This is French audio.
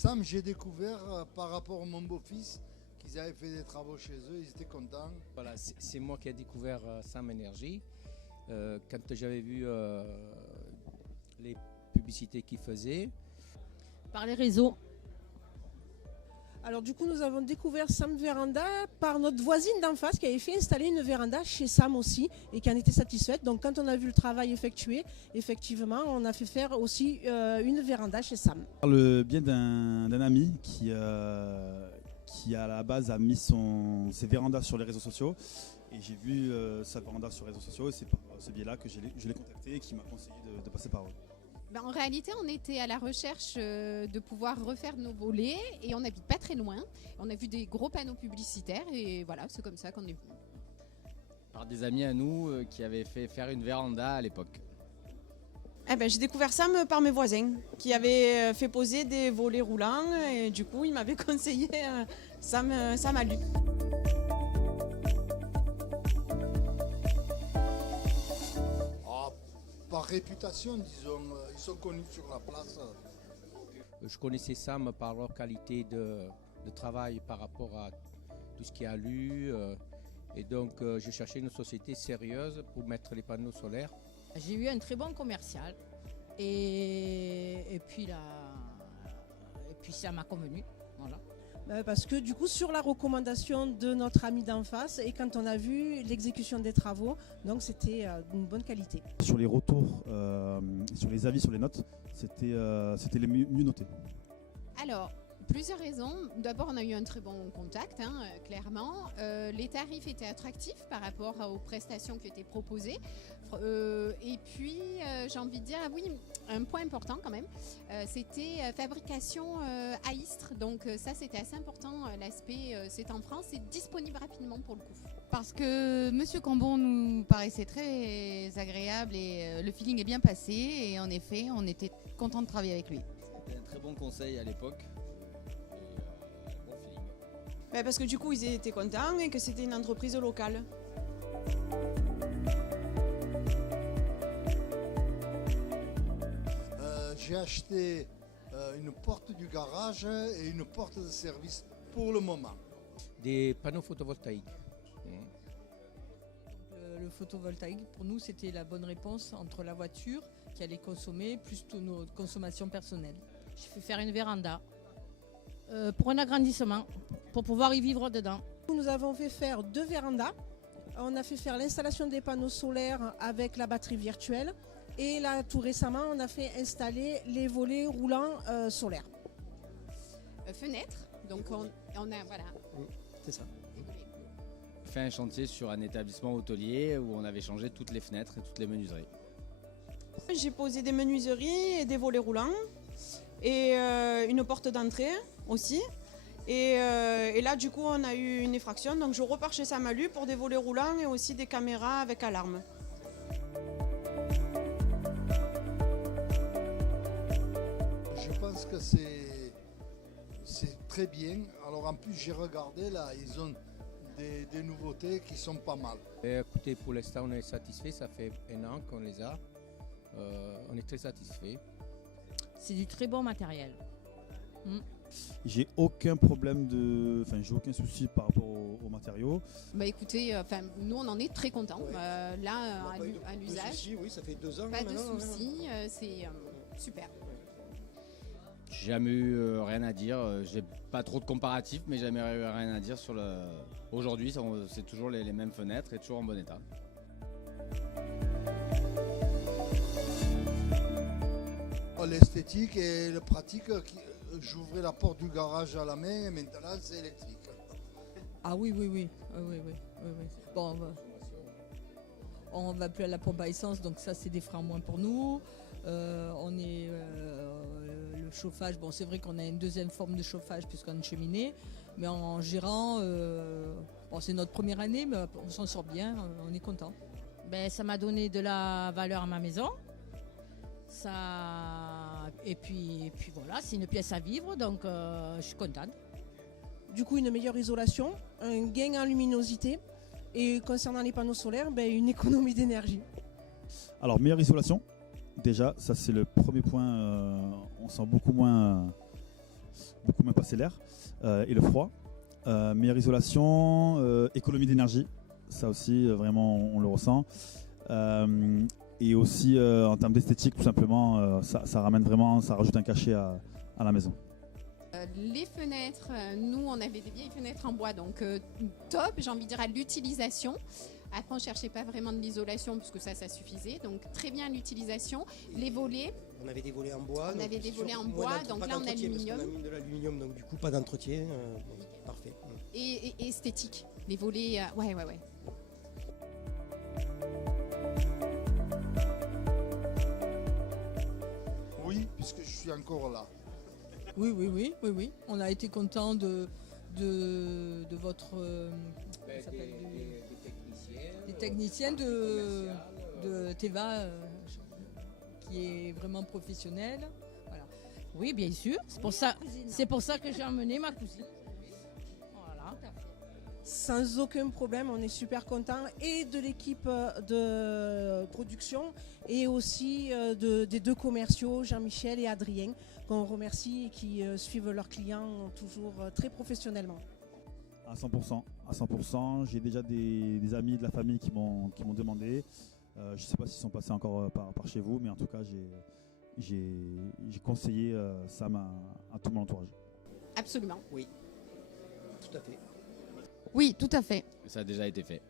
Sam, j'ai découvert par rapport à mon beau-fils qu'ils avaient fait des travaux chez eux, ils étaient contents. Voilà, c'est moi qui ai découvert Sam Energy. Quand j'avais vu les publicités qu'ils faisaient. Par les réseaux. Alors du coup, nous avons découvert Sam Véranda par notre voisine d'en face qui avait fait installer une véranda chez Sam aussi et qui en était satisfaite. Donc quand on a vu le travail effectué, effectivement, on a fait faire aussi une véranda chez Sam. Par le biais d'un ami qui à la base a mis ses vérandas sur les réseaux sociaux. Et j'ai vu sa véranda sur les réseaux sociaux et c'est par ce biais-là que je l'ai contacté et qui m'a conseillé de passer par eux. Ben, en réalité, on était à la recherche de pouvoir refaire nos volets et on n'habite pas très loin. On a vu des gros panneaux publicitaires et voilà, c'est comme ça qu'on est venu. Par des amis à nous qui avaient fait faire une véranda à l'époque. Eh ben, j'ai découvert Sam par mes voisins qui avaient fait poser des volets roulants et du coup, ils m'avaient conseillé Sam Alu. Par réputation, disons, ils sont connus sur la place. Je connaissais Sam par leur qualité de travail par rapport à tout ce qu'il a lu. Et donc, je cherchais une société sérieuse pour mettre les panneaux solaires. J'ai eu un très bon commercial et puis ça m'a convenu. Voilà. Parce que du coup, sur la recommandation de notre ami d'en face et quand on a vu l'exécution des travaux, donc c'était d'une bonne qualité. Sur les retours, sur les avis, sur les notes, c'était les mieux notés. Alors, plusieurs raisons. D'abord, on a eu un très bon contact, clairement. Les tarifs étaient attractifs par rapport aux prestations qui étaient proposées. Et puis, j'ai envie de dire, oui, un point important quand même, c'était fabrication à Istres. Donc ça, c'était assez important, l'aspect, c'est en France, c'est disponible rapidement pour le coup. Parce que Monsieur Cambon nous paraissait très agréable et le feeling est bien passé. Et en effet, on était content de travailler avec lui. C'était un très bon conseil à l'époque. Bon feeling. Parce que du coup, ils étaient contents et que c'était une entreprise locale. J'ai acheté une porte du garage et une porte de service pour le moment. Des panneaux photovoltaïques. Le photovoltaïque, pour nous, c'était la bonne réponse entre la voiture qui allait consommer plus toutes nos consommations personnelles. J'ai fait faire une véranda pour un agrandissement, pour pouvoir y vivre dedans. Nous avons fait faire 2 vérandas. On a fait faire l'installation des panneaux solaires avec la batterie virtuelle. Et là, tout récemment, on a fait installer les volets roulants solaires. Fenêtre, donc on a, voilà. C'est ça. On fait un chantier sur un établissement hôtelier où on avait changé toutes les fenêtres et toutes les menuiseries. J'ai posé des menuiseries et des volets roulants et une porte d'entrée aussi. Et là, du coup, on a eu une effraction. Donc, je repars chez Sam Alu pour des volets roulants et aussi des caméras avec alarme. Je pense que c'est très bien. Alors en plus, j'ai regardé là, ils ont des nouveautés qui sont pas mal. Et écoutez, pour l'instant, on est satisfait. Ça fait 1 an qu'on les a. On est très satisfait. C'est du très bon matériel. J'ai aucun problème j'ai aucun souci par rapport aux matériaux. Bah écoutez, nous on en est très contents. Là, à l'usage. Oui, ça fait 2 ans. Pas de soucis, c'est super. J'ai jamais eu rien à dire. J'ai pas trop de comparatifs, mais j'ai jamais eu rien à dire sur le. Aujourd'hui, c'est toujours les mêmes fenêtres et toujours en bon état. L'esthétique et le pratique, j'ouvrais la porte du garage à la main et maintenant c'est électrique. Ah oui. Bon, on va plus à la pompe à essence, donc ça c'est des freins en moins pour nous. Le chauffage, bon c'est vrai qu'on a une deuxième forme de chauffage puisqu'on a une cheminée, mais en gérant, c'est notre première année, mais on s'en sort bien, on est content. Ça m'a donné de la valeur à ma maison. Et puis voilà, c'est une pièce à vivre, donc je suis contente. Du coup, une meilleure isolation, un gain en luminosité et concernant les panneaux solaires, une économie d'énergie. Alors, meilleure isolation, déjà, ça c'est le premier point. On sent beaucoup moins beaucoup moins passer l'air et le froid. Meilleure isolation, économie d'énergie, ça aussi vraiment on le ressent. Et aussi en termes d'esthétique, tout simplement, ça ramène vraiment, ça rajoute un cachet à la maison. Les fenêtres, nous on avait des vieilles fenêtres en bois, donc top, j'ai envie de dire à l'utilisation. Après on ne cherchait pas vraiment de l'isolation parce que ça suffisait, donc très bien l'utilisation. Les volets. On avait des volets en bois. On avait des volets en bois, donc là en aluminium. On a mis de l'aluminium, donc du coup pas d'entretien, parfait. Et esthétique, les volets, ouais. Oui, puisque je suis encore là. Oui. On a été content de votre des techniciens de Teva qui est vraiment professionnel. Voilà. Oui, bien sûr. C'est pour ça que j'ai emmené ma cousine. Voilà. Sans aucun problème, on est super content et de l'équipe de production et aussi des deux commerciaux, Jean-Michel et Adrien, qu'on remercie et qui suivent leurs clients toujours très professionnellement. À 100%. J'ai déjà des amis de la famille qui m'ont demandé. Je ne sais pas s'ils sont passés encore par chez vous, mais en tout cas, j'ai conseillé Sam à tout mon entourage. Absolument. Oui, tout à fait. Oui, tout à fait. Ça a déjà été fait.